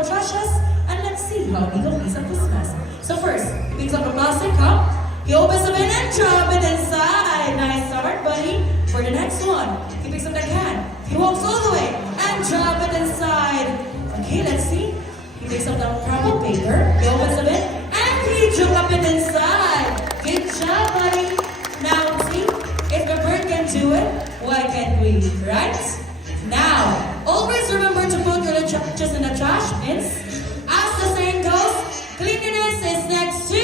Jumbo trashes, and let's see how he completes a Christmas. So first, he picks up a plastic cup, he opens the bin and drop it inside. Nice start, buddy. For the next one, he picks up the can, he walks all the way, and drop it inside. Okay, let's see. He picks up the crumpled paper, he opens the bin, and he drop it inside. Good job, buddy. Now, see, if the bird can do it, why can't we, right? Now, always remember to put your trash in the trash bins. As the saying goes, cleanliness is next to...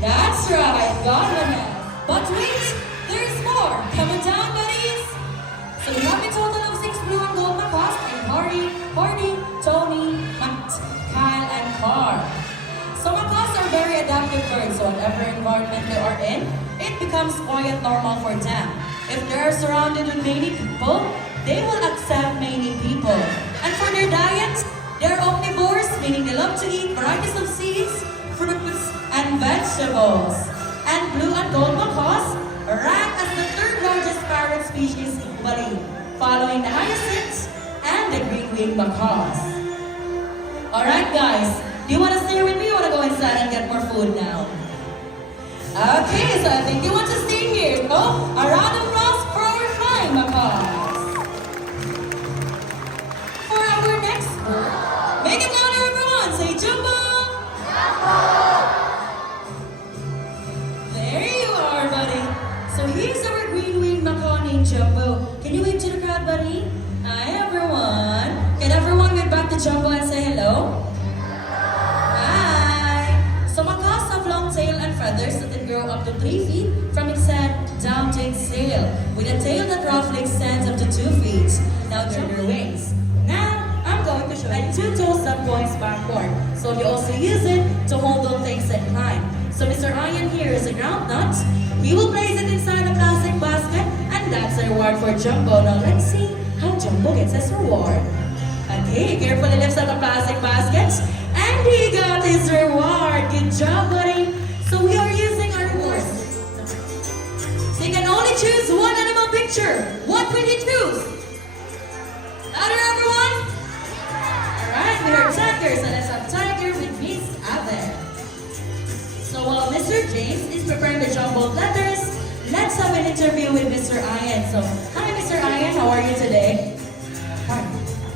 That's right, godliness. But wait, there's more. Coming down, buddies. So we have a total of 6 blue and gold macos and Hardy, Tony, Matt, Kyle, and Carr. So macos are very adaptive birds, so whatever environment they are in, it becomes quite normal for them. If they are surrounded with many people, they will accept many people. And for their diet, they are omnivores, meaning they love to eat varieties of seeds, fruits, and vegetables. And blue and gold macaws rank as the 3rd largest parrot species globally, following the hyacinths and the green-winged macaws. Alright guys, do you want to stay with me or want to go inside and get more food now? Okay, so I think you want to stay here. So, a round of applause for our flying macaws. For our next bird, make it louder everyone, say Jumbo! Jumbo! There you are, buddy. So here's our green-winged macaw named Jumbo. Can you wave to the crowd, buddy? Hi everyone. Can everyone wave back to Jumbo and say hello? Tail and feathers that can grow up to 3 feet from its head down to its tail, with a tail that roughly extends up to 2 feet. Now turn your wings. Now, I'm going to show you 2 toes that points backward, so you also use it to hold on things and climb. So Mr. Ian here is a ground nut. He will place it inside a plastic basket, and that's a reward for Jumbo. Now let's see how Jumbo gets his reward. Okay, carefully lifts up the plastic basket, and he got his reward. Good job, buddy. So we are using our rewards. So you can only choose one animal picture. What will you choose? Louder, everyone. Alright, we are tigers, and let's have tiger with Miss Ave. So while Mr. James is preparing the jumbled letters, let's have an interview with Mr. Ian. So, hi Mr. Ian, how are you today? Hi.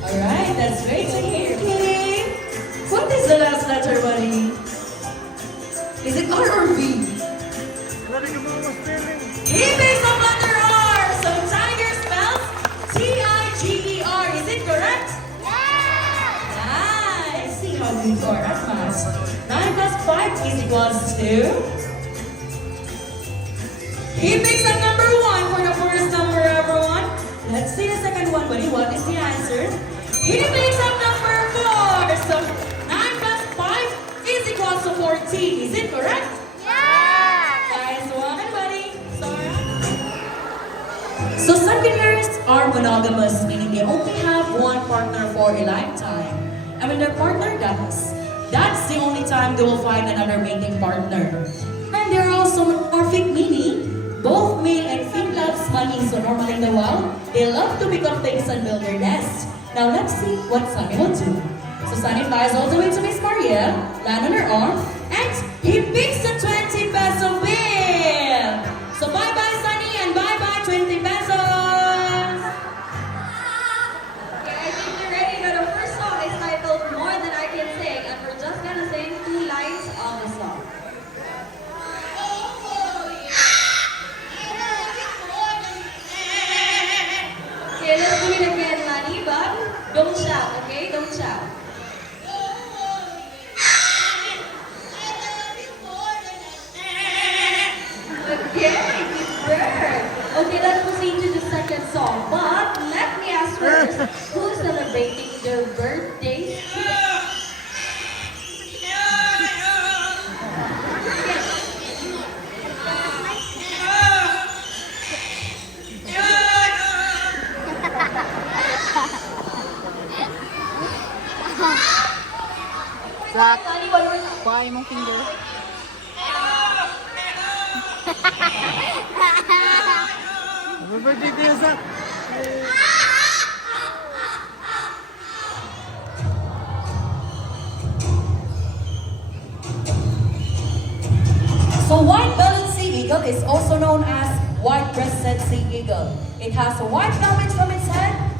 Alright, that's great to hear. Okay. What is the last letter, buddy? Is it R or V? He makes a letter R, so tiger spells T-I-G-E-R. Is it correct? Yeah! Nice. See how good you are at math. 9 plus 5 is equals to... He picks up number 1 for the first number, everyone. Let's see the second one, buddy. What is the answer? He picks up number 4. So 9 plus 5 is equals to 14. Is it correct? Yeah! Nice one, buddy. So sunbearers are monogamous, meaning they only have one partner for a lifetime. And when their partner dies, that's the only time they will find another mating partner. And they're also morphic, meaning both male and female loves money. So normally in the wild, they love to pick up things and build their nests. Now let's see what Sunny will do. So Sunny flies all the way to Miss Maria, land on her arm, and he picks the 20 peso bill. So bye-bye Sunny and bye-bye 20 pesos. Okay, I think you're ready. Now the first song is titled More Than I Can Sing, and we're just gonna sing 2 lines of the song. Okay, let's do it again, Lani, but don't shout, okay? Don't shout. Okay, good bird. Okay, let's proceed to the second song. But let me ask first, who's celebrating their birthday? Zach, why mong finger? Happy birthday to you, Zach! So white-bellied sea eagle is also known as white-breasted sea eagle. It has a white plumage from its head